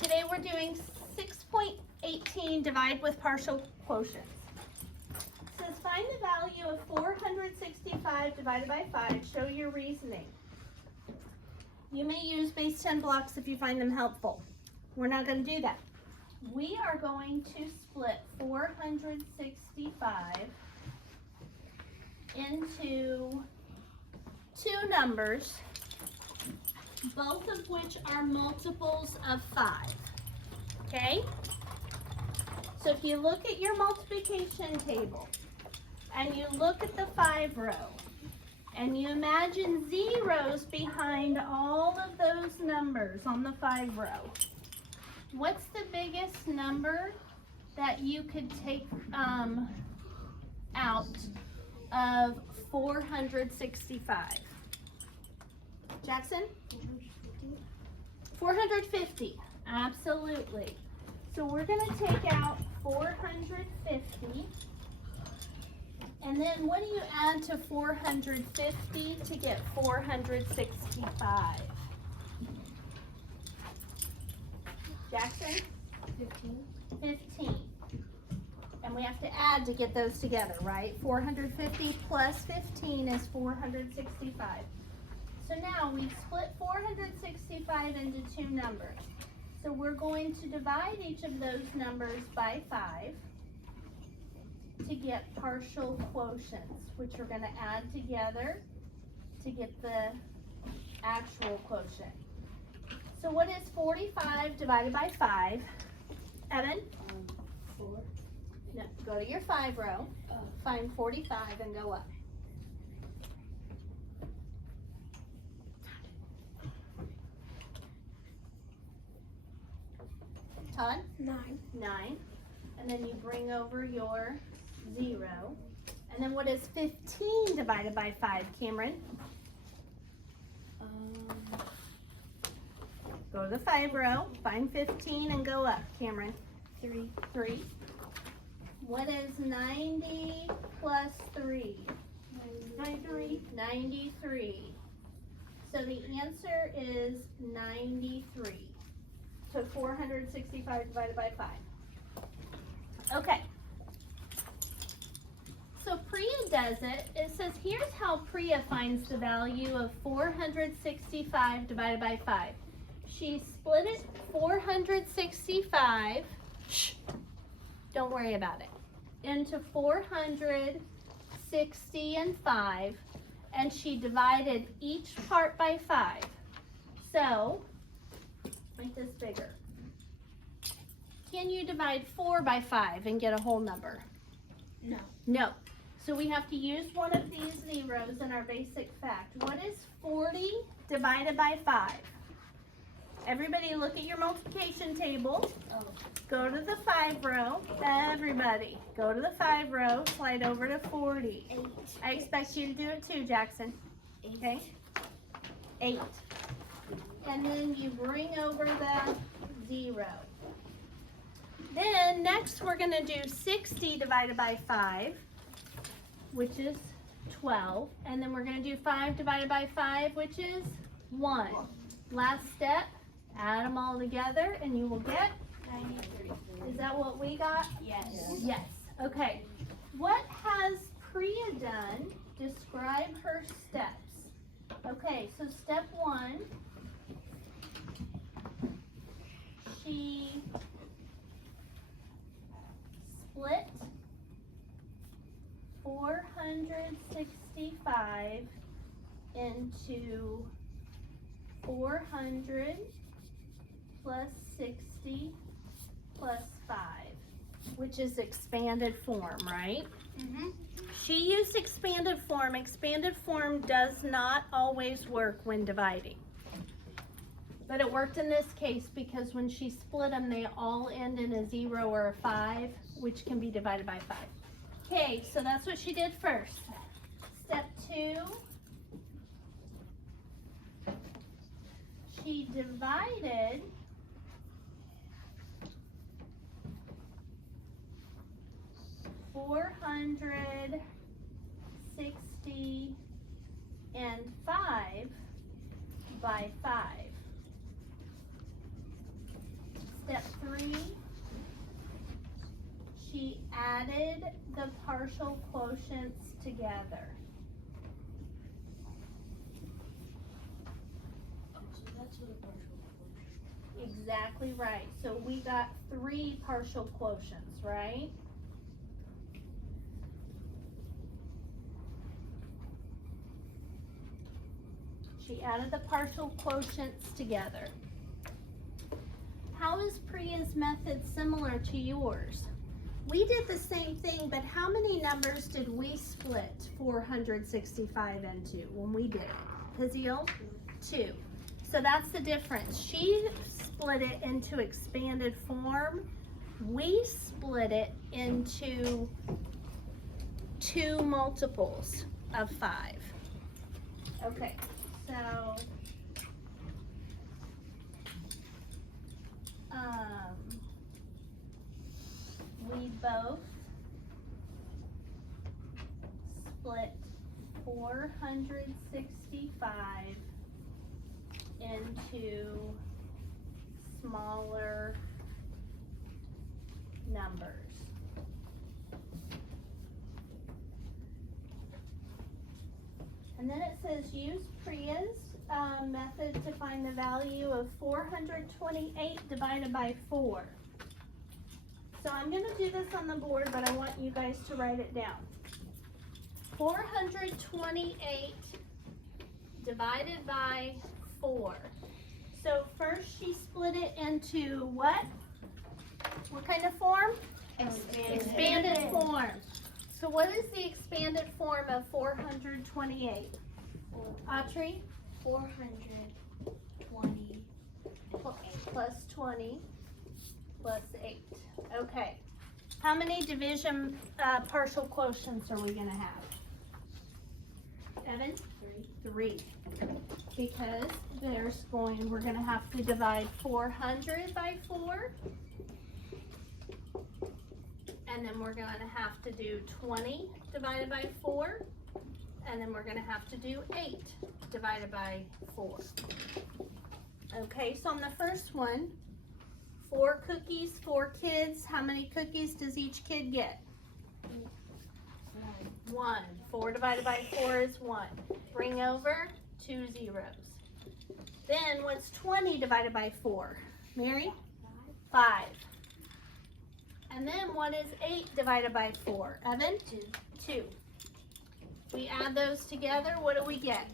Today we're doing 6.18 divide with partial quotients. It says find the value of 465 divided by 5. Show your reasoning. You may use base 10 blocks if you find them helpful. We're not going to do that. We are going to split 465 into two numbers, both of which are multiples of 5. Okay? So if you look at your multiplication table and you look at the 5 row and you imagine zeros behind all of those numbers on the 5 row, what's the biggest number that you could take out of 465? Jackson? 450. Absolutely. So we're going to take out 450. And then what do you add to 450 to get 465? Jackson? 15. And we have to add to get those together, right? 450 plus 15 is 465. So now we've split 465 into two numbers. So we're going to divide each of those numbers by 5 to get partial quotients, which we're going to add together to get the actual quotient. So what is 45 divided by 5? Evan? 4. No, go to your 5 row, find 45 and go up. Todd? 9. 9. And then you bring over your 0. And then what is 15 divided by 5, Cameron? Go to the 5 row, find 15 and go up, Cameron. 3. 3. What is 90 plus 3? 93. 93. So the answer is 93. So 465 divided by 5. Okay. So Priya does it. It says here's how Priya finds the value of 465 divided by 5. She split it 465, don't worry about it, into 460 and 5, and she divided each part by 5. So, make this bigger. Can you divide 4 by 5 and get a whole number? No. No. So we have to use one of these zeros in our basic fact. What is 40 divided by 5? Everybody look at your multiplication table. Go to the 5 row. Everybody, go to the 5 row, slide over to 40. 8. I expect you to do it too, Jackson. 8. Okay? 8. And then you bring over the 0. Then next we're going to do 60 divided by 5, which is 12. And then we're going to do 5 divided by 5, which is 1. Last step, add them all together and you will get 93. Is that what we got? Yes. Yes. Okay. What has Priya done? Describe her steps. Okay, so step 1, she split 465 into 400 plus 60 plus 5, which is expanded form, right? Mm-hmm. She used expanded form. Expanded form does not always work when dividing. But it worked in this case because when she split them, they all end in a 0 or a 5, which can be divided by 5. Okay, so that's what she did first. Step 2, she divided 460 and 5 by 5. Step 3, she added the partial quotients together. Oh, so that's what a partial quotient is. Exactly right. So we got 3 partial quotients, right? She added the partial quotients together. How is Priya's method similar to yours? We did the same thing, but how many numbers did we split 465 into when we did it? Haziel? 2. So that's the difference. She split it into expanded form. We split it into 2 multiples of 5. Okay, so we both split 465 into smaller numbers. And then it says use Priya's method to find the value of 428 divided by 4. So I'm going to do this on the board, but I want you guys to write it down. 428 divided by 4. So first she split it into what? What kind of form? Expanded form. So what is the expanded form of 428? Autrey? 420 Plus 20 plus 8. Okay. How many division partial quotients are we going to have? Evan? 3. Because we're going to have to divide 400 by 4. And then we're going to have to do 20 divided by 4. And then we're going to have to do 8 divided by 4. Okay, so on the first one, 4 cookies, 4 kids. How many cookies does each kid get? 1. 4 divided by 4 is 1. Bring over 2 zeros. Then what's 20 divided by 4? Mary? 5. And then what is 8 divided by 4? Evan? 2. We add those together, what do we get?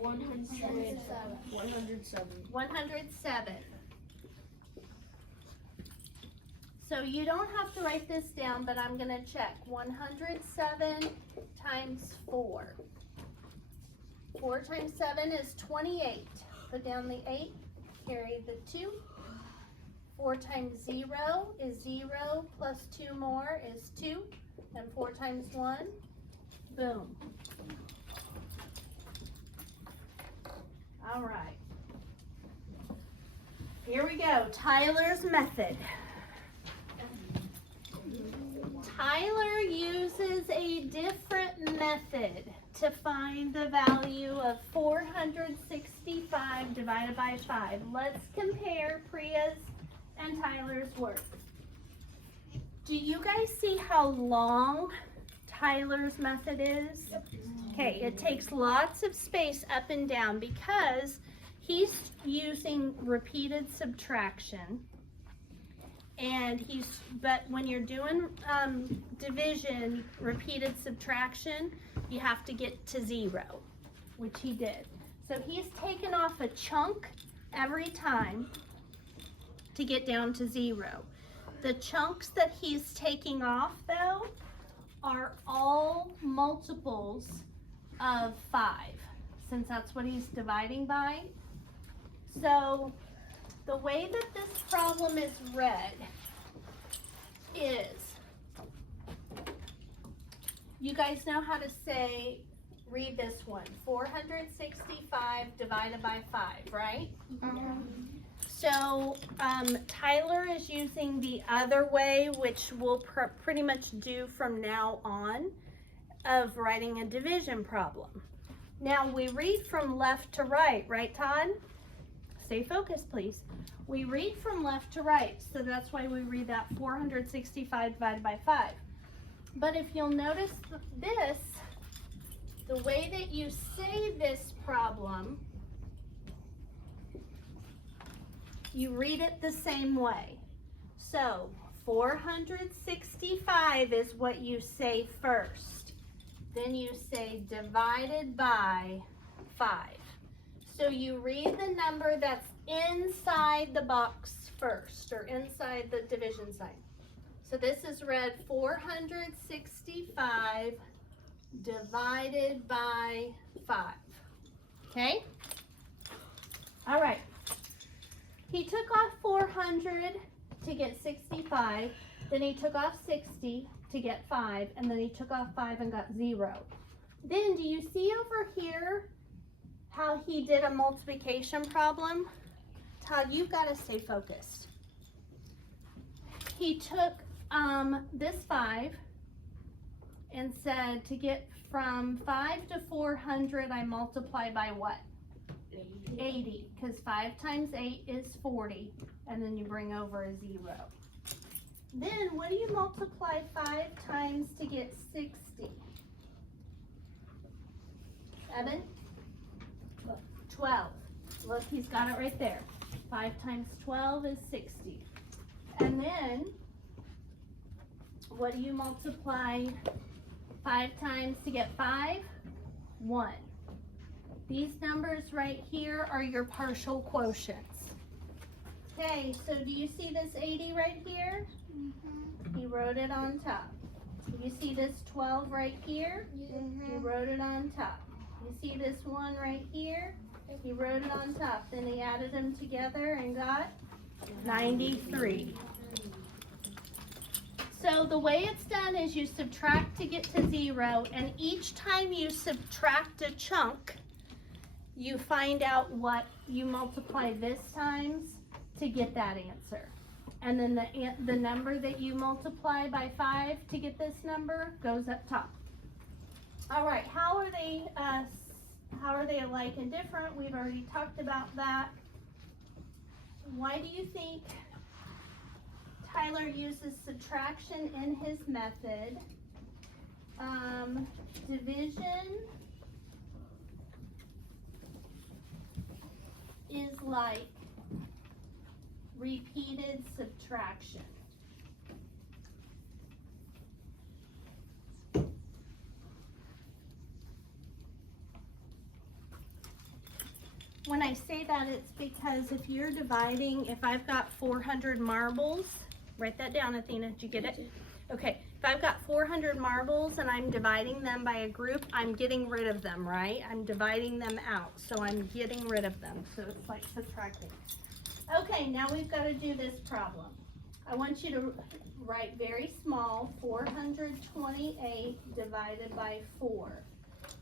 107. So you don't have to write this down, but I'm going to check. 107 times 4. 4 times 7 is 28. Put down the 8, carry the 2. 4 times 0 is 0, plus 2 more is 2. And 4 times 1, boom. All right. Here we go, Tyler's method. Tyler uses a different method to find the value of 465 divided by 5. Let's compare Priya's and Tyler's work. Do you guys see how long Tyler's method is? Okay, it takes lots of space up and down because he's using repeated subtraction. But when you're doing division, repeated subtraction, you have to get to 0, which he did. So he's taken off a chunk every time to get down to 0. The chunks that he's taking off, though, are all multiples of 5, since that's what he's dividing by. So the way that this problem is read is, you guys know how to say, read this one, 465 divided by 5, right? So Tyler is using the other way, which we'll pretty much do from now on, of writing a division problem. Now we read from left to right, right, Todd? stay focused, please. We read from left to right, so that's why we read that 465 divided by 5. But if you'll notice this, the way that you say this problem, you read it the same way. So 465 is what you say first. Then you say divided by 5. So you read the number that's inside the box first, or inside the division sign. So this is read 465 divided by 5. Okay? All right. He took off 400 to get 65, then he took off 60 to get 5, and then he took off 5 and got 0. Then do you see over here how he did a multiplication problem? Todd, you've got to stay focused. He took this 5 and said to get from 5 to 400, I multiply by what? 80, because 5 times 8 is 40, and then you bring over a 0. Then what do you multiply 5 times to get 60? Evan? 12. Look, he's got it right there. 5 times 12 is 60. And then, what do you multiply 5 times to get 5? 1. These numbers right here are your partial quotients. Okay, so do you see this 80 right here? Mm-hmm. He wrote it on top. You see this 12 right here? Mm-hmm. He wrote it on top. You see this 1 right here? He wrote it on top. Then he added them together and got 93. So the way it's done is you subtract to get to 0, and each time you subtract a chunk, you find out what you multiply this times to get that answer. And then the number that you multiply by 5 to get this number goes up top. All right, how are they alike and different? We've already talked about that. Why do you think Tyler uses subtraction in his method? Division is like repeated subtraction. When I say that, it's because if you're dividing, if I've got 400 marbles, write that down, Athena, did you get it? Okay, if I've got 400 marbles and I'm dividing them by a group, I'm getting rid of them, right? I'm dividing them out, so I'm getting rid of them. So it's like subtracting. Okay, now we've got to do this problem. I want you to write very small, 428 divided by 4.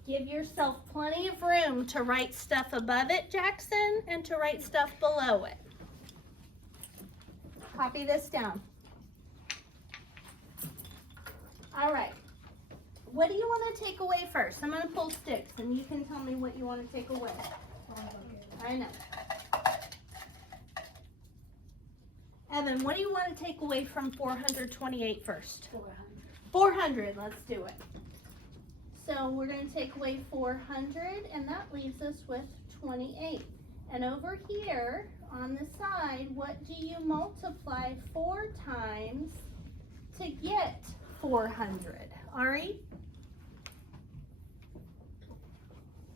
Give yourself plenty of room to write stuff above it, Jackson, and to write stuff below it. Copy this down. All right. What do you want to take away first? I'm going to pull sticks, and you can tell me what you want to take away. I know. Evan, what do you want to take away from 428 first? 400. 400, let's do it. So we're going to take away 400, and that leaves us with 28. And over here on the side, what do you multiply 4 times to get 400? Ari?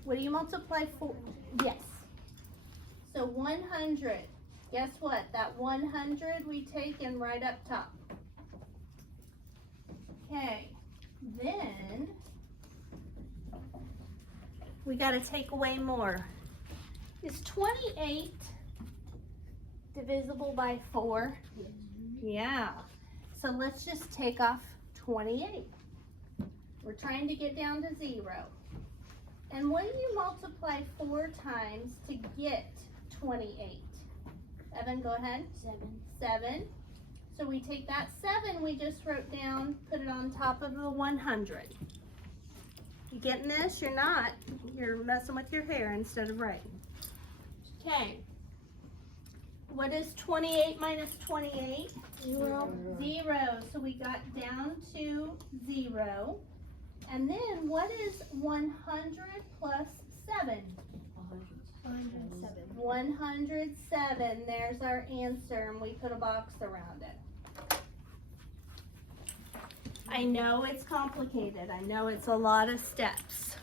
What do you multiply 4? Yes. So 100. Guess what? That 100 we take and right up top. Okay. Then we got to take away more. Is 28 divisible by 4? Yeah. So let's just take off 28. We're trying to get down to 0. And what do you multiply 4 times to get 28? Evan, go ahead. 7. 7. So we take that 7 we just wrote down, put it on top of the 100. You getting this? You're not. You're messing with your hair instead of writing. Okay. What is 28 minus 28? 0. 0. So we got down to 0. And then what is 100 plus 7? 107. 107. There's our answer, and we put a box around it. I know it's complicated. I know it's a lot of steps.